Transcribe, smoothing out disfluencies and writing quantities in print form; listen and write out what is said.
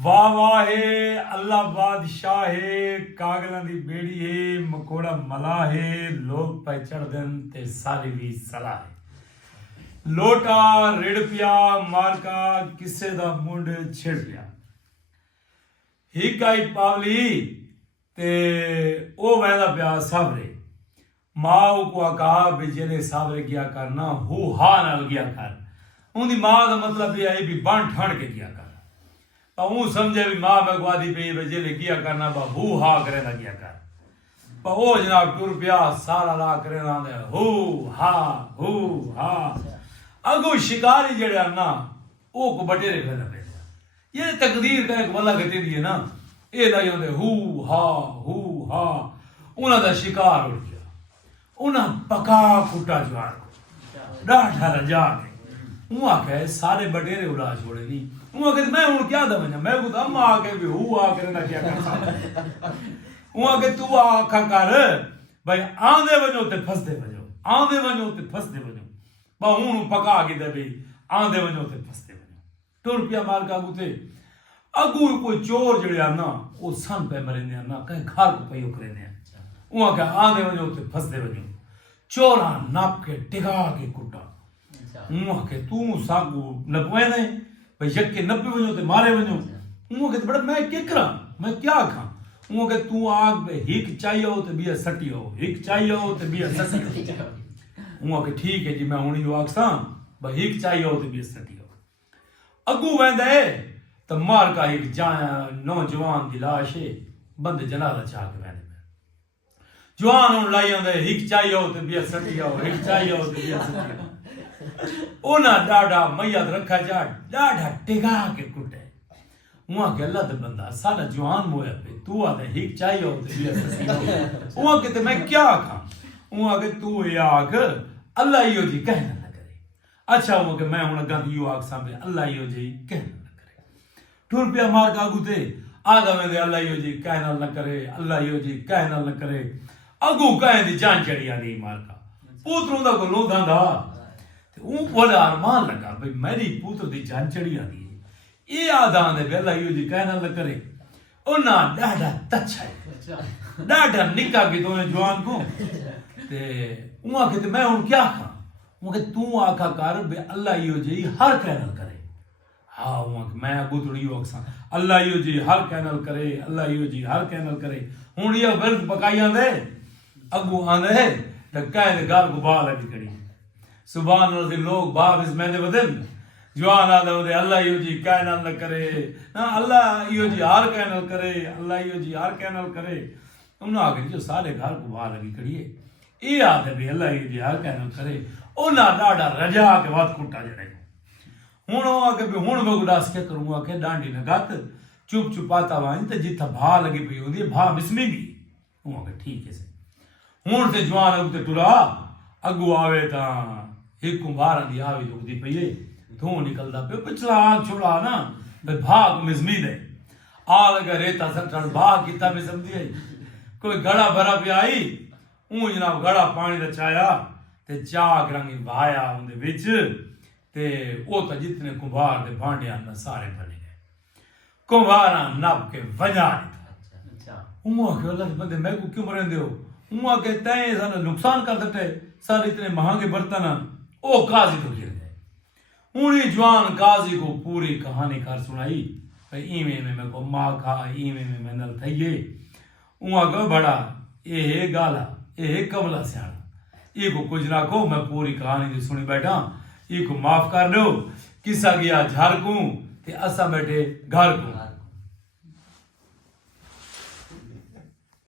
واہ واہ ہے اللہ بادشاہ ہے کاغلاں دی بیڑی ہے مکوڑا ملا ہے لوگ پہ چڑھ دن تے ساری بھی صلاح ہے لوٹا رڑ پیا مارکا کسے دا منڈ چھڑ پیا ہک آئی پاولی تے او ویندا پیا سابرے ماں کو آکا بھی جلے سابرے کیا کرنا ہو ہا نال گیا کر ان دی ماں دا مطلب یہ ہے بھی بان ٹھان کے کیا کر اون سمجھے بھی ماں میں گوادی پہ بجے لے کیا کرنا با ہو ہا کرے نہ کیا کر با او جناب ٹر پیا سارا لا کرے نہ دے ہو ہا اگو شکاری جڑے نا او کو بٹیرے کھڑا پہ یہ تقدیر کا ایک والا گھٹی دی ہے نا اے دا یوں دے ہو ہا انہاں دا شکار اڑ گیا انہاں پکا کھٹا جوار کو ڈاٹھا رجا کے وہاں کہ سارے بٹیرے اڑا چھوڑے نہیں وہاں کہ میں ہوں کیا دمجھا میں کو تو اما آکے بھی ہوا کرنا کیا کرتا وہاں کہ تو آکھا کر بھائی آندے وجوں تے پھس دے وجوں آندے وجوں تے پھس دے وجوں با ہوں پکا کی دے بھی آندے وجوں تے پھس دے وجوں ٹور پیا مال کا اگو تے اگو کوئی چور جڑیا نا وہ سن پہ مرے نا کہیں گھر کو پہ اکرے نے وہاں کہ آندے وجوں تے پھس دے وجوں چورا ناپ کے ٹگا کے کٹا وہاں کہ تو ساگو نپوے نہیں بھئی یکی نپے وجوں تے مارے وجوں وہاں کہ بڑا میں کیا کرا میں کیا کھا وہاں کہ تو آگ بے ہیک چاہیے ہو تے بیا سٹی ہو ہیک چاہیے ہو تے بیا سٹی ہو وہاں کہ ٹھیک ہے جی میں ہونی جو آگ ساں بھئی ہیک چاہیے ہو تے بیا سٹی ہو اگو ویندہ ہے تو مار کا ایک نوجوان دی لاش ہے بند جنازہ چاہ کے ویندے جوان ہون لائی ہوندے ہیک چاہیے ہو تے بیا سٹی ہو ہیک چاہیے ہو تے بیا سٹی ہو اونا ڈاڈا میت رکھا جا ڈاڈا ٹگا کے کٹے وہاں کہ اللہ دے بندہ سارا جوان مویا پہ تو آدھے ہیک چاہیے ہوتے بیا سسی ہو وہاں کہ میں کیا کھا وہاں کہ تو یہ آگ اللہ ہی ہو جی کہنا نہ کرے اچھا وہاں کہ میں ہونا گاندھی یو آگ سامنے اللہ ہی ہو جی کہنا نہ کرے ٹور پیا مار کا آگو تے آدھا میں دے اللہ ہی ہو جی کہنا نہ کرے اللہ ہی ہو جی کہنا نہ کرے اگو کہیں دی جان چڑی آگئی مار کا پوتروں دا کو لو دھاندھا اون بڑا ارمان لگا بھئی میری پوتر دی جان چڑی آ گئی یہ آدھان دے اللہ یو جی کہنا نہ کرے اونا ڈاڈا تچھا ہے ڈاڈا نکا کی تو جوان کو تے وہاں کہ میں ہوں کیا کھا وہاں کہ تو آکھا کر بے اللہ یو جی ہر کہنا کرے ہاں وہاں کہ میں اگو تھوڑی ہو اکساں اللہ یو جی ہر کہنا کرے اللہ یو جی ہر کہنا کرے ہوں یہ ورد پکائی آن دے اگو آن دے ٹکائے دے گار کو باہ لگی کری سبحان اللہ لوگ باپ اس میں دے بدن جوان آدھا ہوتے اللہ یو جی کہنا نہ کرے نا اللہ یو جی ہار کہنا کرے اللہ یو جی ہار کہنا کرے انہوں آگے جو سارے گھر کو باہ لگی کریے یہ آدھے بھی اللہ یو جی ہار کہنا کرے انہوں ڈاڈا رجا کے بعد کٹا جڑے ہوں آگے بھی ہوں میں گلاس کیا کروں گا کہ ڈانڈی نگات چپ چپاتا وائن تے جتھا بھا لگی پئی ہوندی بھا مسمی بھی ہوں آگے ٹھیک ہے سے ہوں تے جوان اگو تے ٹرا اگو آوے تاں ایک کمبھارن دی آوی دکھ دی پئیے دھوں نکلدا پہ پچھلا آگ چھوڑا نا بھاگ مزمی دے آ لگا ریتا سٹھن بھاگ کیتا میں سمجھی ہے کوئی گھڑا بھرا پہ آئی اون جناب گھڑا پانی دا چایا تے چاک رنگی بھایا ان دے وچ تے او تا جتنے کمبھار دے بھانڈیاں نا سارے بنے گئے کمبھاراں نب کے وجا دیتا کہ اللہ کے بندے میں کو کیوں مرین دے ہو کہ تائیں سارا نقصان کر دیتے سارے اتنے مہنگے برتن او قاضی تو گر گئے انہی جوان قاضی کو پوری کہانی کر سنائی ایویں میں کو ماں کھا ایویں میں نل تھئیے وہاں کہ بڑا اے گالا اے کملا سیانا یہ کو کچھ نہ کو میں پوری کہانی دی سنی بیٹھا یہ کو معاف کر دو کسا گیا جھار کو تے اسا بیٹھے گھر کو